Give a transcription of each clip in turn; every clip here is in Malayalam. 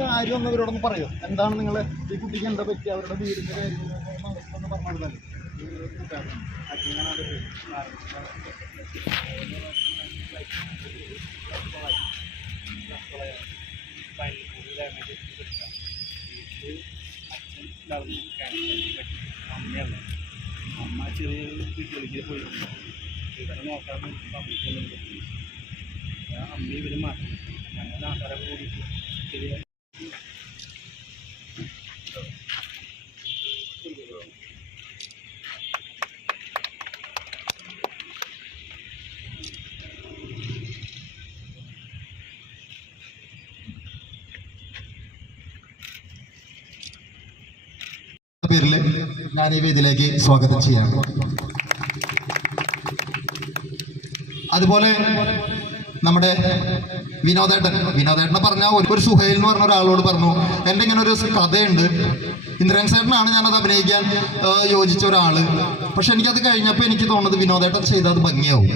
കാര്യം ഒന്ന് ഇവരോടൊന്ന് പറയോ? എന്താണ് നിങ്ങൾ ഈ കുട്ടിക്ക് എന്താ പറ്റി? അവരുടെ വീടിന്റെ കാര്യം അമ്മ ചെറിയ വീട്ടിലേക്ക് പോയി. ഇവരെ നോക്കാൻ പബ്ലിക്കൊന്നും അമ്മ ഇവർ മാറ്റി. ഞങ്ങൾ നാട്ടുകാരെ കൂടിയിട്ട് പേരിൽ ഞാൻ ഈ വേദിയിലേക്ക് സ്വാഗതം ചെയ്യാം. അതുപോലെ നമ്മുടെ വിനോദേട്ടൻ വിനോദേട്ടനെ പറഞ്ഞ ഒരു സുഹൈൽ എന്ന് പറഞ്ഞ ഒരാളോട് പറഞ്ഞു എന്റെ ഇങ്ങനെ ഒരു കഥയുണ്ട്. ഇന്ദ്രൻ സേട്ടനാണ് ഞാനത് അഭിനയിക്കാൻ യോജിച്ച ഒരാൾ. പക്ഷെ എനിക്കത് കഴിഞ്ഞപ്പോൾ എനിക്ക് തോന്നുന്നത് വിനോദേട്ടൻ ചെയ്താൽ അത് ഭംഗിയാവും.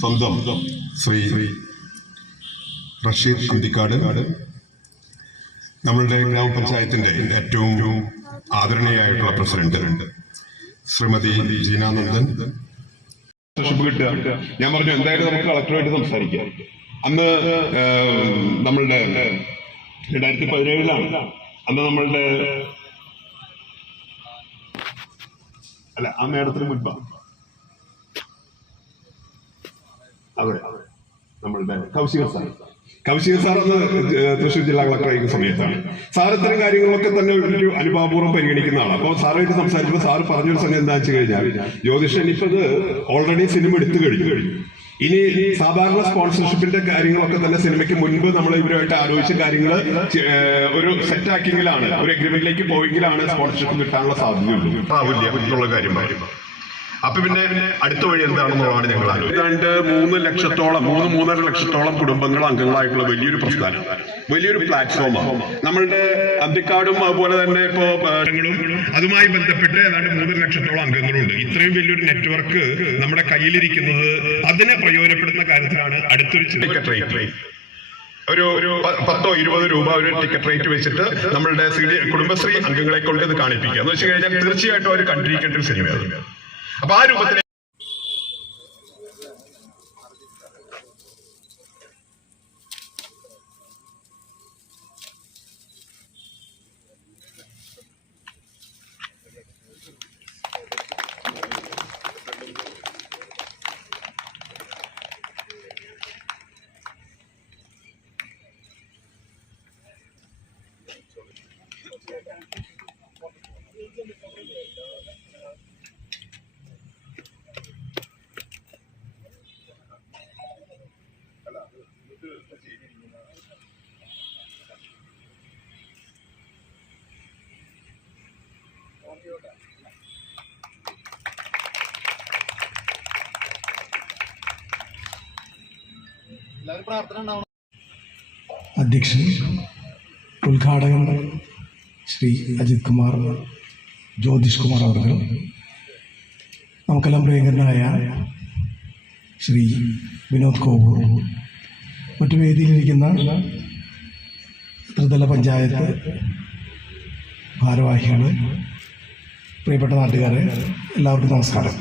സ്വന്തം ശ്രീ റഷീദ് അന്തിക്കാട് നമ്മളുടെ ഗ്രാമപഞ്ചായത്തിന്റെ ഏറ്റവും ആദരണീയായിട്ടുള്ള പ്രസിഡന്റ് ശ്രീമതി ജീനാനന്ദൻ സ്കോളർഷിപ്പ് കിട്ടുക. ഞാൻ പറഞ്ഞു എന്തായാലും നമുക്ക് കളക്ടറുമായിട്ട് സംസാരിക്കാം. അന്ന് നമ്മളുടെ രണ്ടായിരത്തി പതിനേഴിലാണ് അന്ന് നമ്മളുടെ അല്ല ആ മേഡത്തിന് മുൻപാണ് അവിടെ. നമ്മളുടെ കൗശിക സാർ. കൗശിക സാർ അന്ന് തൃശ്ശൂർ ജില്ലാ കളക്ടർ ആയിരിക്കുന്ന സമയത്താണ് സാർ ഇത്തരം കാര്യങ്ങളൊക്കെ തന്നെ ഒരു അനുഭാവപൂർവം പരിഗണിക്കുന്ന ആളാണ് അപ്പോൾ സാറായിട്ട് സംസാരിച്ചപ്പോൾ സാർ പറഞ്ഞൊരു സംഗതി എന്താ വെച്ച് കഴിഞ്ഞാൽ ജ്യോതിഷൻ ഇപ്പൊ ഓൾറെഡി സിനിമ എടുത്തു കഴിഞ്ഞു. ഇനി സാധാരണ സ്പോൺസർഷിപ്പിന്റെ കാര്യങ്ങളൊക്കെ തന്നെ സിനിമയ്ക്ക് മുൻപ് നമ്മൾ ഇവരുമായിട്ട് ആലോചിച്ച കാര്യങ്ങൾ ഒരു സെറ്റ് ആക്കിയെങ്കിലാണ് ഒരു അഗ്രിമെന്റിലേക്ക് പോയെങ്കിലാണ് സ്പോൺസർഷിപ്പ് കിട്ടാനുള്ള സാധ്യതയുള്ളൂ. അപ്പൊ പിന്നെ അടുത്ത വഴി എന്താണെന്നുള്ളതാണ് ഞങ്ങൾ ഏതാണ്ട് മൂന്ന് ലക്ഷത്തോളം മൂന്ന് മൂന്നര ലക്ഷത്തോളം കുടുംബങ്ങൾ അംഗങ്ങളായിട്ടുള്ള വലിയൊരു പ്രസ്ഥാനം. വലിയൊരു പ്ലാറ്റ്ഫോമാണ് നമ്മളുടെ അന്തിക്കാടും അതുപോലെ തന്നെ ഇപ്പോ അതുമായി ബന്ധപ്പെട്ട് ഏതാണ്ട് മൂന്നര ലക്ഷത്തോളം അംഗങ്ങളുണ്ട്. ഇത്രയും വലിയൊരു നെറ്റ്വർക്ക് നമ്മുടെ കയ്യിലിരിക്കുന്നത് അതിനെ പ്രയോജനപ്പെടുന്ന കാര്യത്തിലാണ് അടുത്തൊരു ഒരു ഒരു പത്തോ ഇരുപതോ രൂപ ഒരു ടിക്കറ്റ് റേറ്റ് വെച്ചിട്ട് നമ്മളുടെ കുടുംബശ്രീ അംഗങ്ങളെ കൊണ്ട് ഇത് കാണിപ്പിക്കുക. എന്ന് വെച്ച് കഴിഞ്ഞാൽ തീർച്ചയായിട്ടും അവർ കണ്ടിരിക്കേണ്ട ഒരു സിനിമയാണ്. അപ്പൊ ആ രൂപത്തിൽ അധ്യക്ഷൻ ഉദ്ഘാടകൻ ശ്രീ അജിത് കുമാർ ജ്യോതിഷ് കുമാർ അവർ നമുക്കെല്ലാം പ്രിയങ്കരനായ ശ്രീ വിനോദ് കോവൂർ. മറ്റു വേദിയിലിരിക്കുന്ന ത്രിതല പഞ്ചായത്ത് ഭാരവാഹികൾ പ്രിയപ്പെട്ട നാട്ടുകാരെ എല്ലാവർക്കും നമസ്കാരം.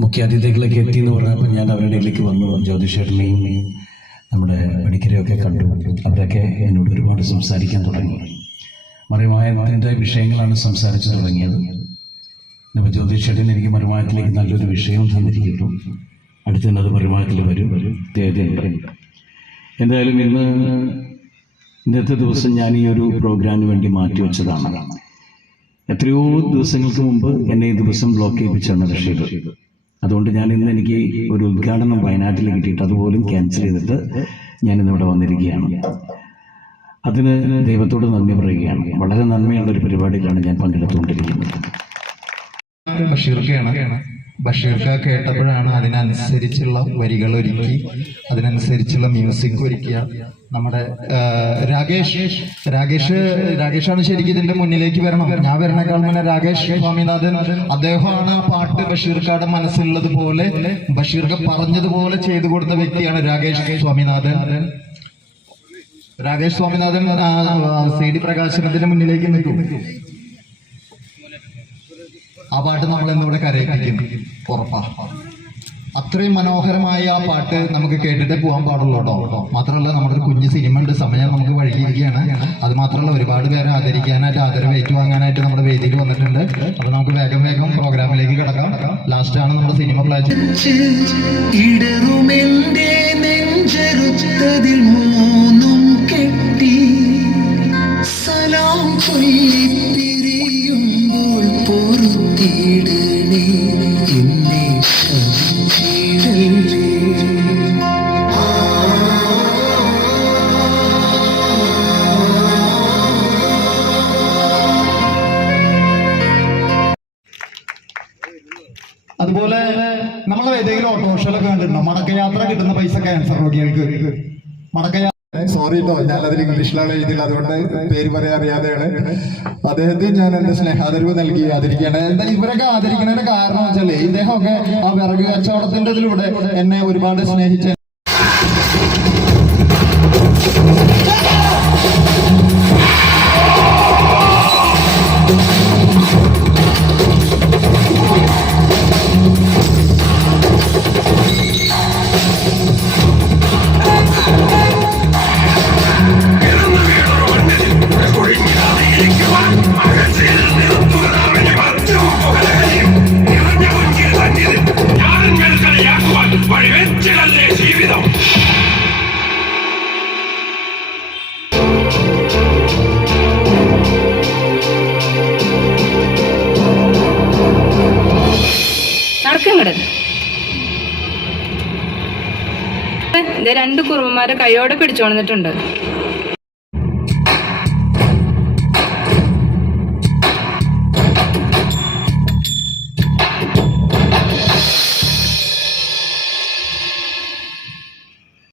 മുഖ്യാതിഥികളൊക്കെ എത്തി എന്ന് പറഞ്ഞപ്പോൾ ഞാൻ അവരുടെ ഇടയിലേക്ക് വന്നു. ജ്യോതിഷേട്ടനെയും നമ്മുടെ മെഡിക്കരെയൊക്കെ കണ്ടു. അവരൊക്കെ എന്നോട് ഒരുപാട് സംസാരിക്കാൻ തുടങ്ങി. മറിമായത്തിന്റെ വിഷയങ്ങളാണ് സംസാരിച്ചു തുടങ്ങിയത്. അപ്പോൾ ജ്യോതിഷേട്ടൻ എനിക്ക് മറുമായത്തിലേക്ക് നല്ലൊരു വിഷയം തന്നിരിക്കുന്നു. അടുത്ത് തന്നെ അത് മറുമായത്തിൽ വരും തീയതിയുണ്ട് എന്തായാലും ഇന്ന് ഇന്നത്തെ ദിവസം ഞാൻ ഈ ഒരു പ്രോഗ്രാമിന് വേണ്ടി മാറ്റി മാറ്റിവെച്ചതാണ്. എത്രയോ ദിവസങ്ങൾക്ക് മുമ്പ് എന്നെ ഈ ദിവസം ബ്ലോക്ക് ചെയ്യിപ്പിച്ചാണ് റഷീദ്. അതുകൊണ്ട് ഞാൻ ഇന്ന് എനിക്ക് ഒരു ഉദ്ഘാടനം വയനാട്ടിൽ കിട്ടിയിട്ട് അതുപോലും ക്യാൻസൽ ചെയ്തിട്ട് ഞാൻ ഇന്നിവിടെ വന്നിരിക്കുകയാണ്. അതിന് ദൈവത്തോട് നന്ദി പറയുകയാണ്. വളരെ നന്മയുള്ള ഒരു പരിപാടിയിലാണ് ഞാൻ പങ്കെടുത്തുകൊണ്ടിരിക്കുന്നത്. ബഷീർക്ക കേട്ടപ്പോഴാണ് അതിനനുസരിച്ചുള്ള വരികൾ ഒരുക്കി അതിനനുസരിച്ചുള്ള മ്യൂസിക് ഒരുക്കിയ നമ്മുടെ രാകേഷ്. രാകേഷ് രാകേഷാണ് ശരിക്കും ഇതിന്റെ മുന്നിലേക്ക് വരണം. ഞാൻ വരണേക്കാൾ മുന്നേ രാകേഷ് സ്വാമിനാഥൻ അദ്ദേഹമാണ് ആ പാട്ട് ബഷീർക്കാടെ മനസ്സിലുള്ളത് പോലെ ബഷീർക്ക് പറഞ്ഞതുപോലെ ചെയ്തു കൊടുത്ത വ്യക്തിയാണ് രാകേഷ് സ്വാമിനാഥൻ. രാകേഷ് സ്വാമിനാഥൻ സി ഡി പ്രകാശനത്തിന്റെ മുന്നിലേക്ക് നിൽക്കും. ആ പാട്ട് നമ്മൾ ഇന്നിവിടെ കരയിപ്പിക്കും. ഉറപ്പാ. അത്രയും മനോഹരമായ ആ പാട്ട് നമുക്ക് കേട്ടിട്ടേ പോകാൻ പാടുള്ളൂ കേട്ടോ. മാത്രമല്ല നമ്മുടെ ഒരു കുഞ്ഞു സിനിമ ഉണ്ട് സമയം നമുക്ക് വഴിയിരിക്കുകയാണ് അത് മാത്രമല്ല ഒരുപാട് പേരെ ആദരിക്കാനായിട്ട് ആദരവ് ഏറ്റുവാങ്ങാനായിട്ട് നമ്മുടെ വേദിയിൽ വന്നിട്ടുണ്ട്. അപ്പൊ നമുക്ക് വേഗം വേഗം പ്രോഗ്രാമിലേക്ക് കിടക്കാം. ലാസ്റ്റ് ആണ് നമ്മുടെ സിനിമ പ്ലേ ചെയ്യുന്നത്. മൂന്നും അതുപോലെ നമ്മളെ ഏതെങ്കിലും ഓട്ടോറിക്ഷകളൊക്കെ കണ്ടിട്ടുണ്ടോ? മടക്കയാത്ര കിട്ടുന്ന പൈസ ക്യാൻസർ രോഗികൾക്ക്. മടക്കയാത്ര സോറി കേട്ടോ ഞാനതിൽ ഇംഗ്ലീഷിലാണ് എഴുതിയത് അതുകൊണ്ട് പേര് പറയാൻ അറിയാതെയാണ്. അദ്ദേഹത്തിന് ഞാൻ എന്റെ സ്നേഹാദരവ് നൽകി ആദരിക്കുകയാണ് എന്താ ഇവരൊക്കെ ആദരിക്കുന്നതിന്റെ കാരണം വെച്ചാൽ ഇദ്ദേഹമൊക്കെ ആ വിറക് കച്ചവടത്തിന്റെ ഇതിലൂടെ എന്നെ ഒരുപാട് സ്നേഹിച്ച വഴിവെച്ചിടല്ലേ ജീവിതം? നടക്കങ്ങട് രണ്ട് കുറുമന്മാരെ കൈയോടെ പിടിച്ചോണ്ടിട്ടുണ്ട്.